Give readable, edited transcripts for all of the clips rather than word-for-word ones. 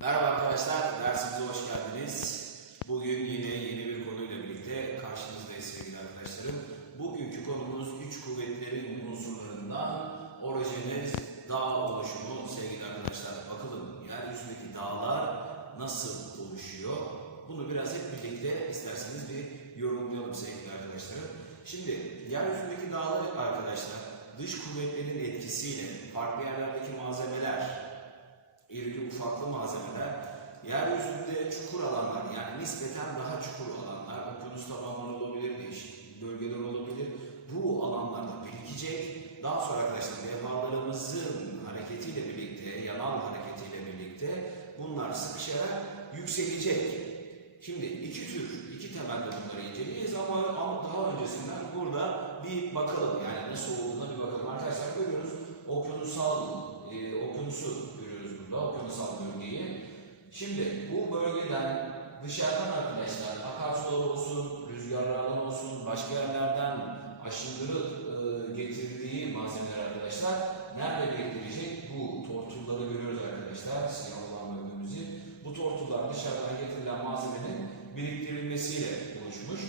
Merhaba arkadaşlar, dersimize hoş geldiniz. Bugün yine yeni bir konuyla birlikte karşınızdayız sevgili arkadaşlarım. Bugünkü konumuz güç kuvvetleri unsurlarından orojenez dağ oluşumu sevgili arkadaşlar. Bakalım yeryüzündeki dağlar nasıl oluşuyor? Bunu biraz hep birlikte isterseniz bir yorumlayalım sevgili arkadaşlarım. Şimdi yeryüzündeki dağlar arkadaşlar dış kuvvetlerin etkisiyle farklı yerlerdeki malzemeler, irili ufaklı malzemeler, yeryüzünde çukur alanlar yani nispeten daha çukur alanlar, okyanus tabanları olabilir, değişik bölgeler olabilir. Bu alanlarda birikecek. Daha sonra arkadaşlar levhalarımızın hareketiyle birlikte, yanal hareketiyle birlikte bunlar sıkışarak yükselecek. Şimdi iki temelde bunları inceleyeceğiz ama daha öncesinden burada bir bakalım. Yani nasıl olduğuna bir bakalım. Arkadaşlar görüyoruz okyanusu görüyoruz burada, okyanusal bölgeyi. Şimdi bu bölgeden dışarıdan arkadaşlar akarsular olsun, rüzgarlardan olsun, başka yerlerden aşındırıp getirdiği malzemeler arkadaşlar nerede biriktirecek? Bu tortulları görüyoruz arkadaşlar, siyah olan bölgemizi. Bu tortullar dışarıdan getirilen malzemenin biriktirilmesiyle oluşmuş.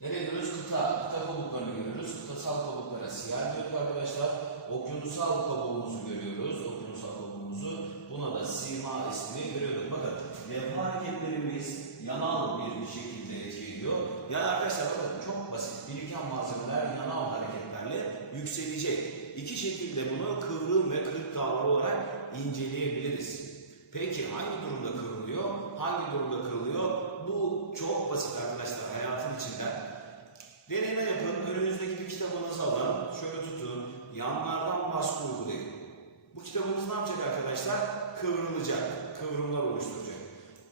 Nereye görüyoruz? Kıta kabuklarını görüyoruz. Kıtasal kabuklara siyah diyoruz arkadaşlar. Okyanusal kabuğumuzu görüyoruz. Okyanusal kabuğumuzu. Buna da sima ismini veriyoruz. Bakın levha hareketlerimiz yanal bir şekilde etki ediyor. Yani arkadaşlar bakın çok basit. Biriken malzemeler yanal hareketlerle yükselecek. İki şekilde bunu kıvrım ve kırık dağlar olarak inceleyebiliriz. Peki hangi durumda kırılıyor? Hangi durumda kırılıyor? Bu çok basit arkadaşlar hayatın içinde. Deneme yapın. Önünüzdeki bir kitabınızı alın. Şöyle tutun. Yanlardan baskı uygulayın. Bu kitabımız ne yapacak arkadaşlar? Kıvrılacak. Kıvrımlar oluşturacak.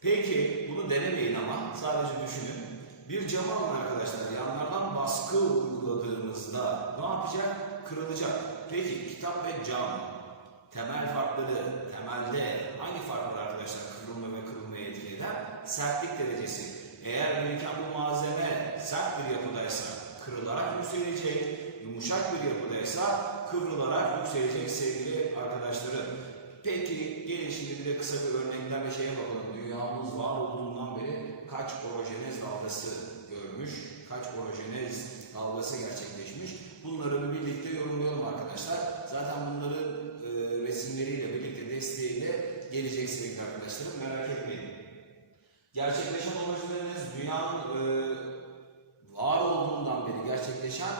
Peki bunu denemeyin ama sadece düşünün. Bir cam alın arkadaşlar. Yanlardan baskı uyguladığımızda ne yapacak? Kırılacak. Peki kitap ve cam temel farkları, temelde hangi farklar arkadaşlar kırılma ve kırılmaya etki eder? Sertlik derecesi. Eğer biriken bu malzeme sert bir yapıdaysa kırılarak yükselecek, yumuşak bir yapıdaysa kıvrılarak yükselecek sevgili arkadaşlarım. Peki gelin şimdi bir de kısa bir örneklerle şeye bakalım. Dünyamız var olduğundan beri kaç orojenez dalgası görmüş, kaç orojenez dalgası gerçekleşmiş. Bunları birlikte yorumlayalım arkadaşlar. Zaten bunların resimleriyle birlikte desteğiyle gelecek sevgili arkadaşlarım. Merak etmeyin. Gerçekleşen orojenez dünyanın var olduğundan beri gerçekleşen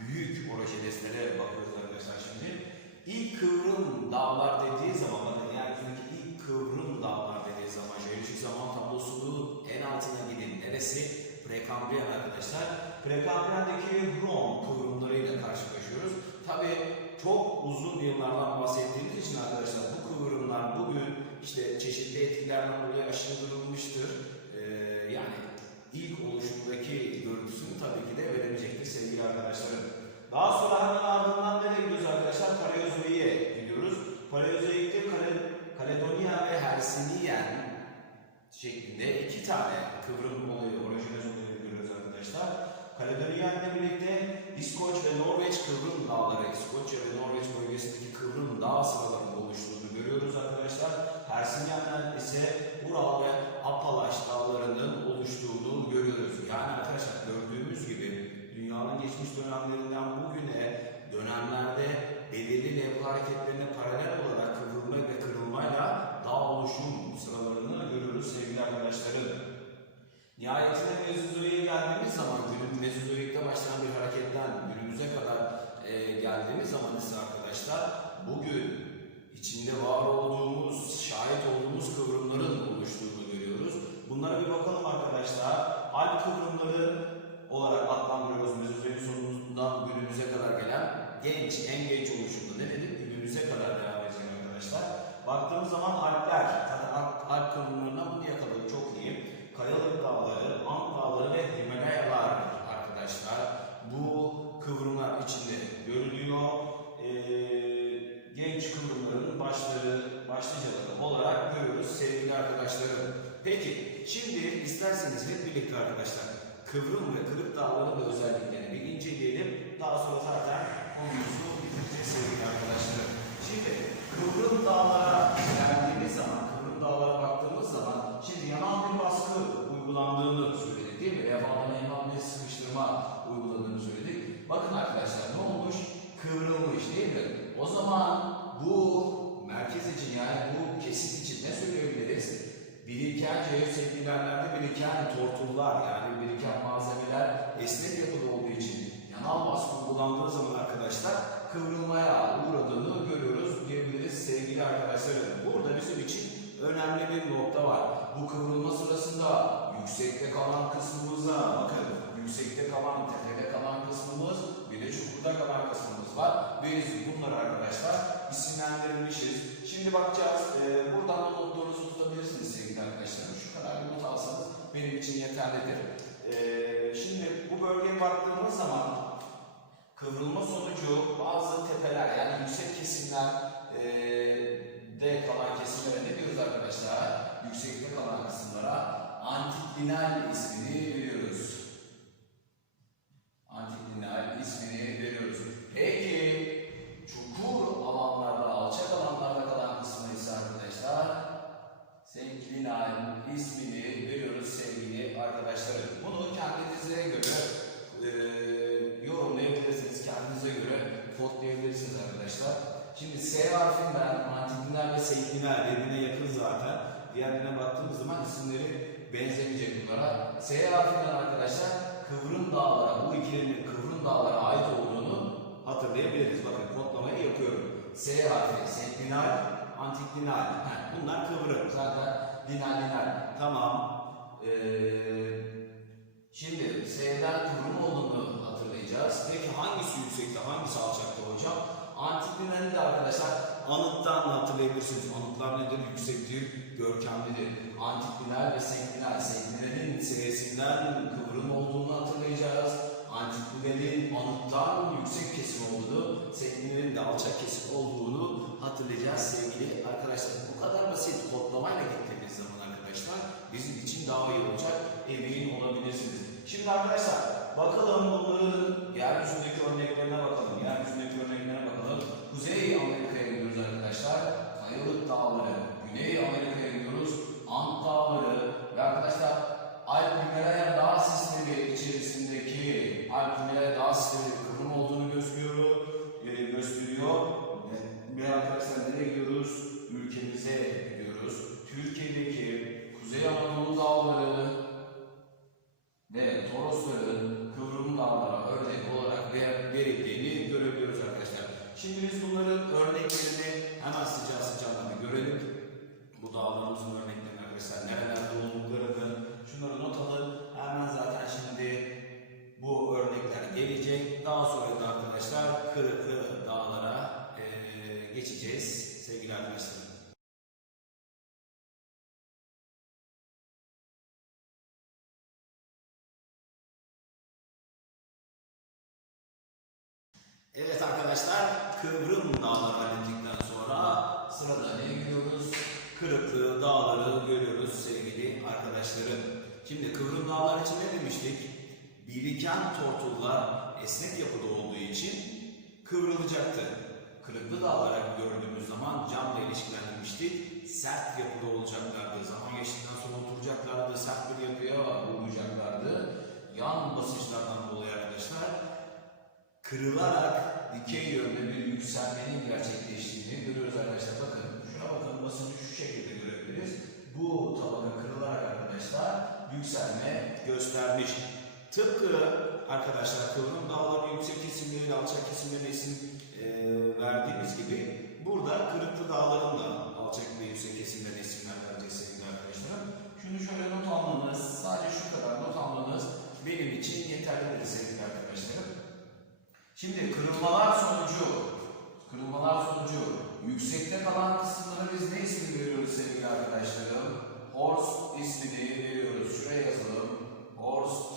büyük orojenezlere bakıyoruz arkadaşlar şimdi. İlk kıvrım dağlar dediği zaman, bakın yeryüzündeki ilk kıvrım dağlar dediği zaman, jeolojik zaman tablosunun en altına gidin neresi? Prekambriyen arkadaşlar. Prekambriyendeki Hron kıvrımlarıyla karşılaşıyoruz. Tabi çok uzun yıllardan bahsettiğimiz için arkadaşlar bu kıvrımlar bugün işte çeşitli etkilerden dolayı aşındırılmıştır. Yani ilk oluşumdaki görüntüsünü tabii ki de veremeyecektir sevgili arkadaşlarım. Daha sonra hemen ardından nereye gidiyoruz arkadaşlar? Paleozoik'e gidiyoruz. Paleozoik'te Kaledonya ve Hersiniyen şeklinde iki tane kıvrım oluyor, orojenez oluyor görüyoruz arkadaşlar. Kaledonyen'le birlikte İskoç ve Norveç kıvrım dağları, İskoçya ve Norveç bölgesindeki kıvrım dağ sıralarında oluştuğunu görüyoruz arkadaşlar. Hersinyen'den ise Ural ve Apalaş dağlarının oluştuğunu görüyoruz. Yani arkadaşlar gördüğümüz gibi dünyanın geçmiş dönemlerinden bugüne dönemlerde belirli levha hareketlerine paralel olarak kıvrılma ve kırılmayla dağ oluşum sıralarını görüyoruz sevgili arkadaşlarım. Nihayetinde Mezozoik'e geldiğimiz zaman, Mezozoik'te başlayan bir hareketten günümüze kadar geldiğimiz zaman ise arkadaşlar bugün içinde var olduğumuz, şahit olduğumuz kıvrımların oluştuğunu görüyoruz. Bunlara bir bakalım arkadaşlar. Alp kıvrımları olarak adlandırıyoruz Mezozoik sonundan günümüze kadar gelen en genç oluşumda ne dedik? Günümüze kadar devam edecek arkadaşlar. Baktığımız zaman Alpler, zaten Alp kıvrımlarından bunu yakaladık çok iyi. Kayalık dağları, Ant dağları ve Himalayalar arkadaşlar bu kıvrımlar içinde görülüyor. Genç kıvrımların başlıcaları olarak görüyoruz sevgili arkadaşlarım. Peki şimdi isterseniz hep birlikte arkadaşlar kıvrım ve kırık dağların da özelliklerini bir inceleyelim. Daha sonra zaten konumuzu bitireceğiz sevgili arkadaşlarım. Şimdi kıvrım dağlara geldiğimiz zaman, kıvrım dağları biriken tortullar, yani biriken malzemeler esnek yapıda olduğu için yanal baskı uygulandığı zaman arkadaşlar kıvrılmaya uğradığını görüyoruz diyebiliriz sevgili arkadaşlarım. Burada bizim için önemli bir nokta var. Bu kıvrılma sırasında yüksekte kalan kısmımızda, bakın yüksekte kalan, tepede kalan kısmımız, bir de çukurda kalan kısmımız var. Biz bunları arkadaşlar isimlendirmişiz. Şimdi bakacağız. Buradan notlarınızı tutabilirsiniz sevgili arkadaşlarım. Şu kadar bir not alsanız benim için yeterlidir. Şimdi bu bölgeye baktığımız zaman kıvrılma sonucu bazı tepeler, yani yüksek kesimler de kalan kesimlere ne diyoruz arkadaşlar? Yüksekte kalan kısımlara antiklinal ismini veriyoruz. Antiklinal ismini veriyoruz. Peki çukur alanlarda, alçak alanlarda kalan kısmı ise arkadaşlar senklinal ismini veriyoruz sevgili arkadaşlarım. Bunu kendinize göre yorumlayabilirsiniz, kendinize göre kodlayabilirsiniz arkadaşlar. Şimdi S harfinden antiklinal ve senklinal birbirine yakın zaten. Diğerlerine baktığımız zaman isimleri benzemeyecek bunlara. S harfinden arkadaşlar kıvrım dağlara, bu ikilinin kıvrım dağlara ait olduğunu hatırlayabiliriz. Bakın kodlamayı yapıyorum. S harfi senklinal, antiklinal. Bunlar kıvrım. Zaten linal. Tamam. Şimdi S'den kıvrım olduğunu hatırlayacağız. Peki hangisi yüksekte, hangisi alçakta hocam? Antiklinali de arkadaşlar anıttan hatırlayabilirsiniz. Anıtlar nedir? Yüksektir, görkemlidir. Antiklinal ve senklinal. Senklinalin S'sinden kıvrım olduğunu hatırlayacağız. Antiklinalin anıttan yüksek kesim olduğunu, senklinalin de alçak kesim olduğunu hatırlayacağız sevgili arkadaşlar. Bu kadar basit kodlamayla gittiğimiz zaman arkadaşlar bizim için daha iyi olacak, emin olabilirsiniz. Şimdi arkadaşlar bakalım bunların yeryüzündeki örneklerine bakalım. Yeryüzündeki örneklerine bakalım. Kuzey Amerika'ya gidiyoruz arkadaşlar. Kayalık Dağları. Güney Amerika'ya gidiyoruz. Ant Dağları. Ve arkadaşlar Alp Himalaya Dağ Sistemi içerisindeki Alp Himalaya Dağ Sistemi kıvrım olduğunu gösteriyor. Ve arkadaşlar nereye gidiyoruz? Ülkemize gidiyoruz. Türkiye'deki Kuzey Anadolu Dağları ve Torosların kıvrım dağlara örnek olarak verildiğini görebiliyoruz arkadaşlar. Şimdi biz bunların örneklerini hemen sıcağına görelim. Bu dağlarımızın örneklerini arkadaşlar nerelerde olduklarını şunları not alın. Hemen zaten şimdi bu örnekler gelecek. Daha sonra da arkadaşlar Kırıklı Dağlara geçeceğiz sevgili arkadaşlar. Evet arkadaşlar, kıvrım dağları hallettikten sonra sırada neye gidiyoruz? Kırıklı dağları görüyoruz sevgili arkadaşlarım. Şimdi kıvrım dağlar için ne demiştik? Biriken tortullar esnek yapıda olduğu için kıvrılacaktı. Kırıklı dağlara gördüğümüz zaman camla ilişkilendirmiştik. Sert yapıda olacaklardı. Zaman geçtikten sonra oturacaklardı. Sert bir yapıya vuracaklardı. Yan basınçlardan dolayı arkadaşlar kırılarak dikey yönde bir yükselmenin gerçekleştiğini görüyoruz arkadaşlar. Bakın şuna bakın, basıncı şu şekilde görebiliriz. Bu tabaka kırılarak arkadaşlar yükselme göstermiş. Tıpkı arkadaşlar kıvrım dağların yüksek kesimleri, alçak kesimlerine isim verdiğimiz gibi burada Kırıklı Dağların da alçak ve yüksek kesimlerine isimler vereceğiz sevgili arkadaşlarım. Şunu şöyle not almanız, sadece şu kadar not almanız benim için yeterlidir sevgili arkadaşlarım. Şimdi kırılmalar sonucu yüksekte kalan kısımlara biz ne ismi veriyoruz sevgili arkadaşlarım? Horst ismini veriyoruz. Şuraya yazalım. Horst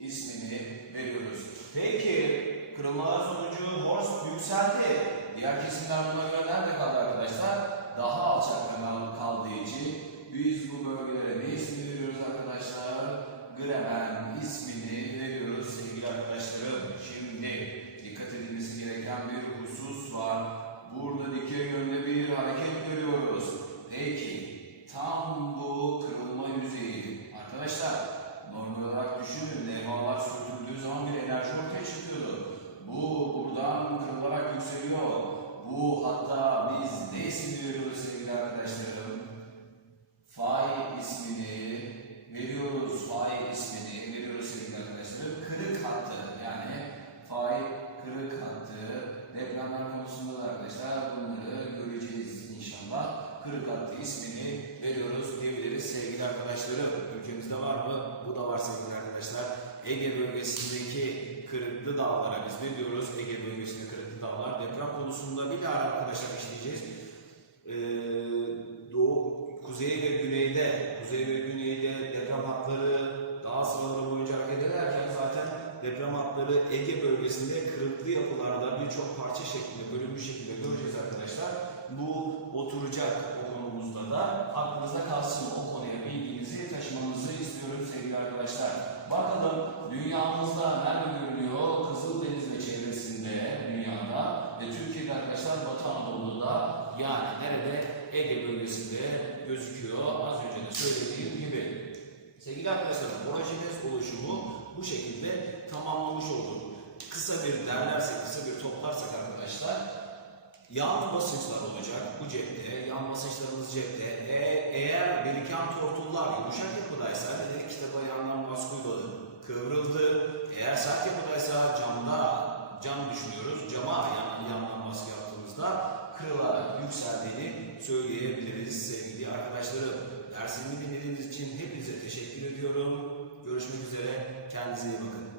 ismini veriyoruz. Peki kırılmalar sonucu Horst yükseldi. Diğer kesimler buna göre nerede kaldı arkadaşlar? Daha alçakta kaldığı için biz bu bölgelere ne ismi veriyoruz arkadaşlar? Greven ismini veriyoruz sevgili arkadaşlarım. Şimdi dikkat ediniz Bu da var sevgili arkadaşlar. Ege bölgesindeki kırıklı dağlara biz ne diyoruz? Ege bölgesinde kırıklı dağlar. Deprem konusunda bir daha arkadaşlar işleyeceğiz. Kuzey ve güneyde deprem hatları dağ sıraları boyunca hareket ederken zaten deprem hatları Ege bölgesinde kırıklı yapılarda birçok parça şeklinde, bölünmüş şekilde göreceğiz arkadaşlar. Bu oturacak o konumuzda da aklınızda kalsın, o konuya bilginizi taşımanızı istiyorum sevgili arkadaşlar. Bakalım dünyamızda nerede görülüyor? Kızıldeniz ve çevresinde dünyada ve Türkiye'de arkadaşlar Batı Anadolu'da, yani nerede? Ege bölgesinde gözüküyor. Az önce de söylediğim gibi. Sevgili arkadaşlar, homojenez oluşumu bu şekilde tamamlamış olduk. Kısa bir derlersek, kısa bir toplarsak arkadaşlar, yağmur basınçlar olacak bu cepte, yan basınçlarımız cepte. Eğer biriken tortullar yumuşak yapıdaysa, dedik kitaba yandan baskıyla kıvrıldı. Eğer sert yapıdaysa cam düşünüyoruz. Cama yandan baskı yaptığımızda kırılarak yükseldiğini söyleyebiliriz sevgili arkadaşlarım. Dersimi dinlediğiniz için hepinize teşekkür ediyorum. Görüşmek üzere. Kendinize iyi bakın.